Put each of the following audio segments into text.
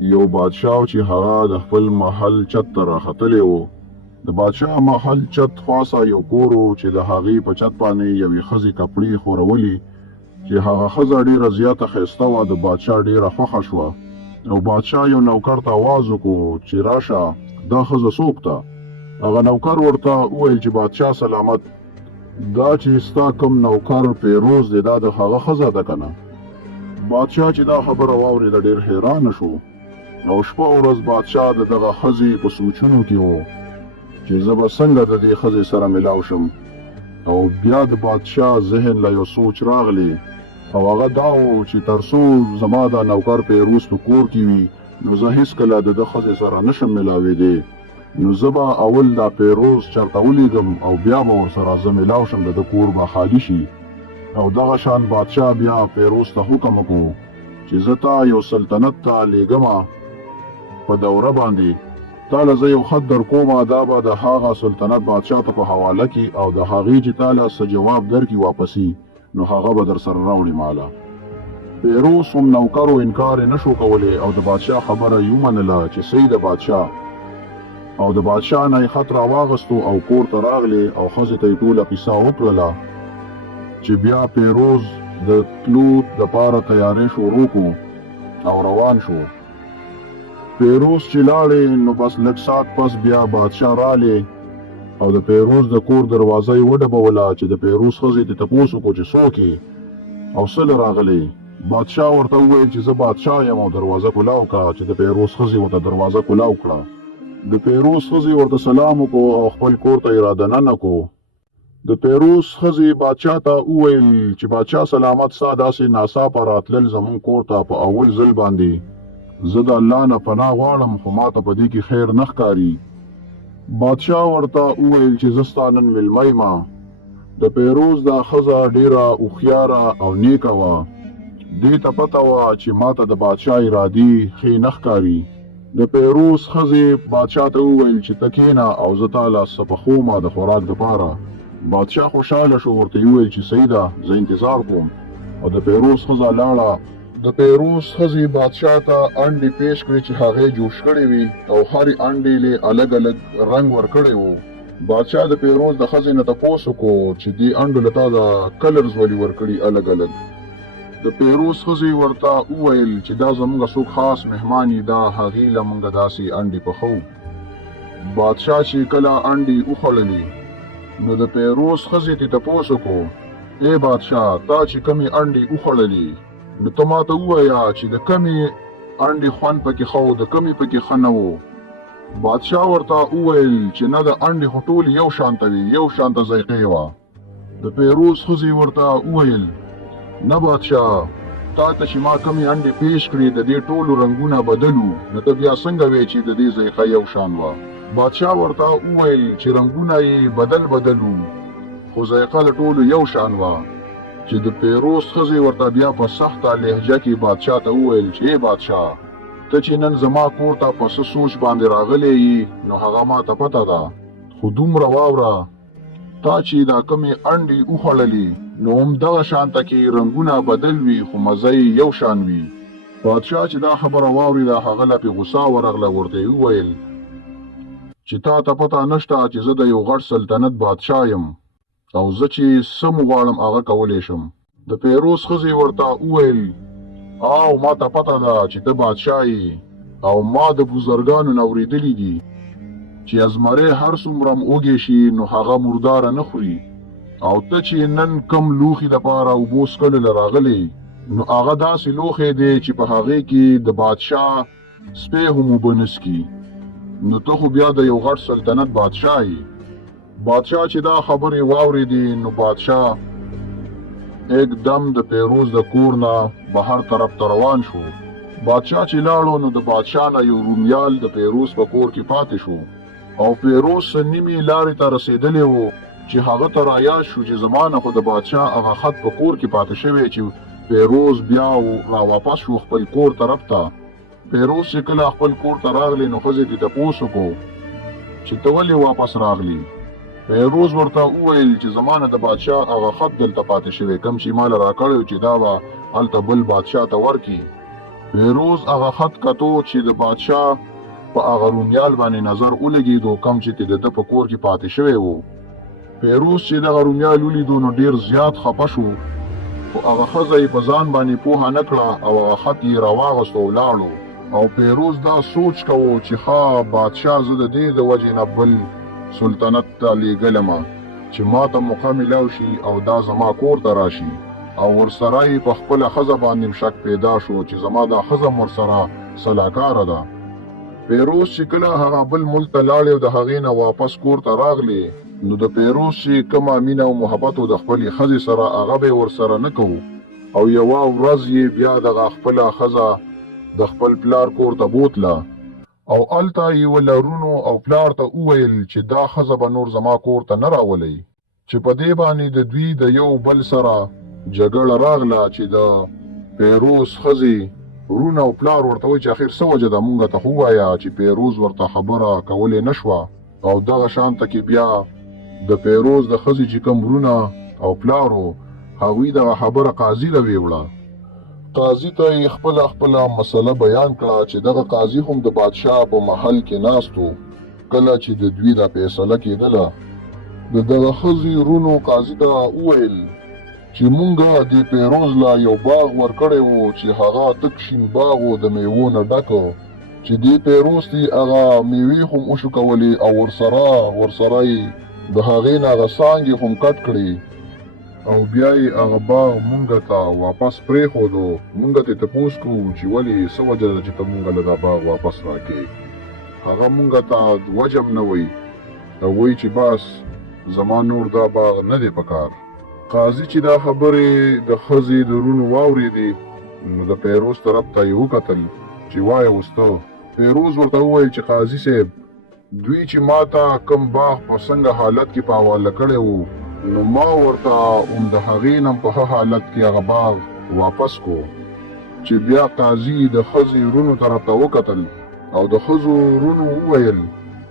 یو بادشاه چې هغه د خپل محل چت ته راختلی و. د بادشاه محل چت خواصه یو کور و چې د هغې په چت باندې یوې ښځې کپړې خورولي چې هغه ښځه ډېره زیاته ښایسته وه. د بادشاه ډېره خوښه شوه او بادشاه یو نوکر ته آواز وکړو چې راشه دا ښځه څوک ده. هغه نوکر ورته وویل چې بادشاه سلامت، دا چې ستا کوم نوکر پیروز دی دا د هغه ښځه ده که نه؟ بادشاه چې دا خبره واورېده ډېر حیرانه شو او شپه ورځ بادشاه د دغه ښځې په سوچونو کې و چې زه به څنګه د دې ښځې سره ملاو شم. او بیا د بادشاه ذهن له یو سوچ راغلی او هغه دا و چې تر څو زما دا نوکر پیروز په کور کې وي نو زه هېڅکله د ده ښځې سره نشم ملاوېدی. نو زه به اول دا پیروز چېرته ولیږم او بیا به ورسره زه ملاو شم، د ده کور به خالي شي. او دغه شان بادشاه بیا پیروز ته حکم وکړو چې زه تا یو سلطنت ته لیږمه په دوره باندې، تا له زه یو خط در کومه دا به د هغه سلطنت بادشاه ته په حواله کړي او د هغې چې تا له څه جواب درکړي واپسي نو هغه به در سره راوړي ماله. پیروز هم نوکر و انکار یې نشو کولی او د بادشاه خبره یې ومنله چې صحیح د بادشاه. او د بادشاه نه یې خط راواغستو او کور ته راغلی او ښځې ته یې ټوله قصه وکړله چې بیا پیروز د تلو دپاره تیاری شروع کړو او روان شو. پیروز چې لاړې نو بس لږ ساعت پس بیا بادشاه رالی او د پیروز د کور دروازه یې وډبوله چې د پیروز ښځې ته تپوس وکړو چې څوک یې او څه له راغلی. بادشاه ورته وویل چې زه بادشاه یم او دروازه کولاو کړه چې د پیروز ښځې ورته دروازه کولاو کړه. د پیروز ښځې ورته سلام وکړو او خپل کور ته یې را دننه کړو. د پیروز ښځې بادشاه ته وویل چې بادشاه سلامت، ستا داسې ناڅاپه راتلل زموږ کور ته په اول ځل باندې زه د الله نه پناه غواړم خو ماته په دې کې خیر نه ښکاري. بادشاه ورته وویل چې زه ستا نن مېلمه یم. د پیروز دا ښځه ډېره هوښیاره او نیکه وه. دې ته پته وه چې ماته د بادشاه ارادې ښې نه ښکاري. د پیروز ښځې بادشاه ته وویل چې ته کښېنه او زه تا له څه پخومه د خوراک دپاره. بادشاه خوشحاله شو، ورته یې وویل چې صحیح ده زه انتظار کوم. او د پیروز ښځه لاړه. د پیروز ښځې بادشاه ته انډې پیش کړې چې هغې جوش کړې وي او هرې انډې یې الګ الګ رنګ ورکړی و. بادشاه د پیروز د ښځې نه تپوس وکړو چې دې انډو له تا د کلرز ولې ورکړي الګ الګ. د پیروز ښځې ورته وویل چې دا زموږ څوک خاص مهمان یي، دا هغې له موږ داسې انډې پخوو. بادشاه چې کله انډې وخوړلې نو د پیروز ښځې ته تپوس وکړو ای بادشاه تا چې کمې انډې وخوړلې نو ته ماته ووایه چې د کمې انډې خوند پکې ښه و د کمې پکې ښه نه و. بادشاه ورته وویل چې نه د انډې خو ټولې یو شانته وي، یو شانته ذایقې وه. د پیروز ښځې ورته وویل نه بادشاه، تا ته چې ما کمې انډې پیش کړې د دې ټولو رنګونه بدل وو نو ته بیا څنګه وې چې د دې ذایقه یو شان وه. بادشاه ورته وویل چې رنګونه یې بدل وو خو ذایقه د ټولو یو شان وه. چې د پیروز ښځې ورته بیا په سخته لهجه کې بادشاه ته وویل چې ای بادشاه ته چې نن زما کور ته په څه سوچ باندې راغلی یې نو هغه ما ته پته ده، خو دومره واوره تا چې دا کمې انډې وخوړلې نو همدغه شانته کې رنګونه بدل وي خو مزه یې یو شان وي. بادشاه چې دا خبره واورېده هغه له پې غوسه ورغله، ورته یې وویل چې تا ته پته نشته چې زه د یو غټ سلطنت بادشاه یم او زه چې څه مو غواړم هغه کولی شم. د پیروز ښځې ورته وویل او ما ته پته ده چې ته بادشاه یې او ما د بزرګانو نه اورېدلي دي چې ازمری هر څومره اوږې شي نو هغه مرداره نه خوري، او ته چې نن کم لوښي دپاره اوبو څښلو له راغلی نو هغه داسې لوښی دی چې په هغې کې د بادشاه سپی هم اوبه نه څښي، نو ته خو بیا د یو غټ سلطنت بادشاه یې. بادشاه چې دا خبرې واورېدې نو بادشاه एकदम د پیروز د کور نه بهر طرف ته روان شو. بادشاه چې لاړو نو د بادشاه نه یو رومیال د پیروز په کور کې پاتې شو او پیروز نیمې لارې ته رسېدلی و چې هغه ته رایاد شو چې زما نه خو د بادشاه هغه خط په کور کې پاتې شوی چې پیروز بیا را واپس شو خپل کور طرف ته. پیروز چې کله خپل کور ته راغلی نو ښځې ترې تپوس وکړو چې ته ولې واپس راغلی. پیروز ورته وویل چې زما نه د بادشاه هغه خط دلته پاتې شوی کوم چې ما له راکړی چې دا به هلته بل بادشاه ته ورکړي. پیروز هغه خط کتو چې د بادشاه په هغه رومیال باندې نظر ولګېدو کم چې د ده په کور کې پاتې شوی و. پیروز چې دغه رومیال ولیدو نو ډېر زیات خفه شو، خو هغه ښځه یې په ځان باندې پوهه نه کړه او هغه خط یې راواغست او ولاړو. او پیروز دا سوچ کوو چې ښه بادشاه زه د دې د وجې نه بل سلطنت ته لیږلمه چې ما ته موقع میلاو شي او دا زما کور ته راشي. او ورسره یې په خپله ښځه باندې شک پیدا شو چې زما دا ښځه ورسره سلاکاره ده. پیروز چې کله هغه بل ملک ته لاړې او د هغې نه واپس کور ته راغلې، نو د پیروز چې کومه مینه او محبت او د خپلې ښځې سره هغه به یې ورسره نه کوو. او یوه ورځ یې بیا دغه خپله ښځه د خپل پلار کور ته بوتله او هلته یې ولرونو او پلار ته وویل چې دا ښځه به نور زما کور ته نه راولئ، چې په دې باندې د دوی د یو بل سره جګړه راغله چې د پیروز ښځې ورونه او پلار ورته وایي چې اخر څه وجه ده مونږ ته خو ووایه، چې پیروز ورته خبره کولی نه شوه. او دغه شانته کې بیا د پیروز د ښځې چې کوم ورونه او پلارو هغوی دغه خبره قاضي له ویوړه. قاضي ته یې خپله مسله بیان کړه چې دغه قاضي هم د بادشاه په محل کې ناست و. کله چې د دوی دا فیصله کېدله، د دغه ښځې ورونو قاضي ته وویل چې مونږه د پیروز لا یو باغ ورکړی و چې هغه تک شین باغ و د میوو نه ډک، چې دې پیروز ته هغه میوې هم وشو کولې او ورسره یې د هغې نه هغه څانګې هم کټ کړې او بیا یې هغه باغ مونږ ته واپس پرېښودو. مونږ ته تپوس کوو چې ولې څه وجه ده چې ته مونږ له دا باغ واپس راکې. هغه مونږ ته وجه هم نه وایي او وایي چې بس زما نور دا باغ نه دی پکار. قاضي چې دا خبرې د ښځې د ورونو واورېدې، نو د پیروز طرف ته یې وکتل چې وایه اوس ته. پیروز ورته وویل چې قاضي صاحب، دوی چې ما ته کوم باغ په څنګه حالت کې په حواله کړی و، نو ما ورته هم د هغې نه په ښه حالت کې هغه باغ واپس کو. چې بیا قاضي د ښځې ورونو طرف ته وکتل او د ښځو ورونو وویل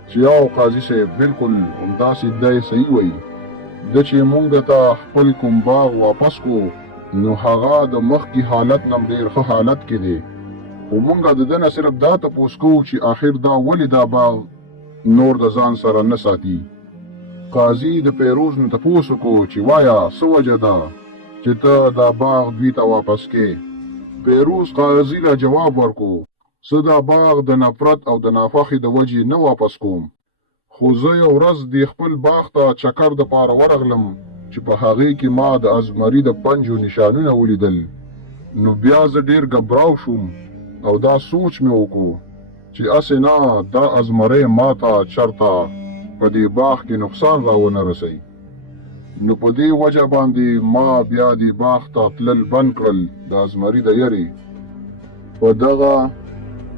چې یو قاضي صاحب بلکل همداسې دی صحیح وایي، ده چې مونږ ته خپل کوم باغ واپس کو نو هغه د مخکې حالت نه ډېر ښه حالت کې دی، خو مونږ د ده نه صرف دا تپوس کوو چې آخر دا ولې دا باغ نور د ځان سره نه ساتي. قاضي د پیروز نه تپوس وکړو چې وایه څه وجه ده چې ته دا باغ دوی ته واپس کې. پیروز قاضي له جواب ورکړو زه دا باغ د نفرت او د ناخوښې د وجې نه واپس کوم، خو زه یو ورځ د خپل باغ ته چکر دپاره ورغلم چې په هغې کې ما د ازمري د پنجو نشانونه ولیدل. نو بیا زه ډېر ګبراو شوم او دا سوچ مې وکړو چې هسې نه دا ازمری ما ته چرته په دې باغ کې نقصان راونه رسوي. نو په دې وجه باندې ما بیا دې باغ ته تلل بند کړل د ازمري د یرې. په دغه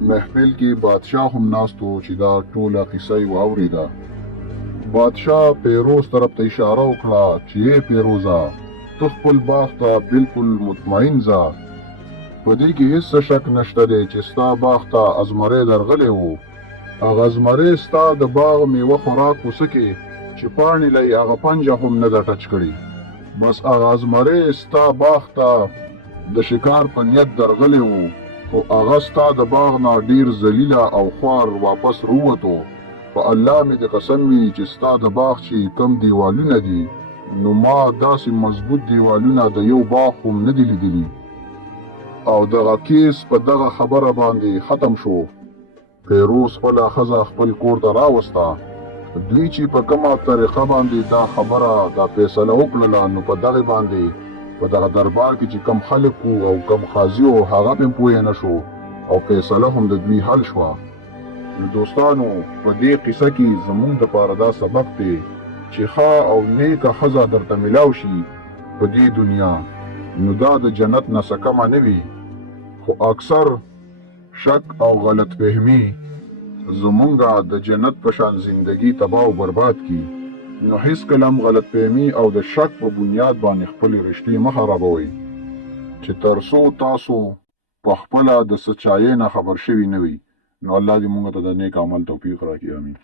محفل کې بادشاه هم ناست و چې دا ټوله قصه یې واورېده. بادشاه پیروز طرف ته اشاره وکړه چې ای پیروزه، ته خپل باغ ته بلکل مطمئن ځه، په دې کې هېڅ شک نشته دی چې ستا باغ ته ازمری درغلی و. هغه زمری ستا د باغ میوه خوراک وسکې چې پاڼې له یې هغه پنجه هم نه ده ټچ کړې. بس هغه زمری ستا باغ ته د شکار په نیت درغلی و، خو هغه ستا د باغ نه ډېر ذلیله او خوار واپس رووتو. په الله مې د قسم وي چې ستا د باغ چې کم دیوالونه دي، نو ما داسې مضبوط دیوالونه د یو باغ هم نه دي لیدلي. او دغه کیس په دغه خبره باندې ختم شو. پیروز خپله ښځه خپل کور ته راوسته. دوی چې په کومه طریقه باندې دا خبره دا فیصله وکړله، نو په دغې باندې په دغه دربار کې چې کم خلک وو او کم قاضي وو هغه پې پوه نه شو او فیصله هم د دوی حل شوه. نو دوستانو، په دې قصه کې زموږ دپاره دا سبق دی چې ښه او نیکه ښځه درته میلاو شي په دې دنیا، نو دا د جنت نه څه کمه نه وي، خو اکثر شک او غلط فهمي زمونږه د جنت په شان زندگی تباہ او برباد کی. نو هیڅکله هم غلط فهمي او د شک په بنیاد باندې خپلې رشتې مه خرابوئ، چې تر څو تاسو په خپله د سچایۍ نه خبر شوي نه وي. نو الله دې مونږ ته د نیک عمل توفیق راکړي. امین.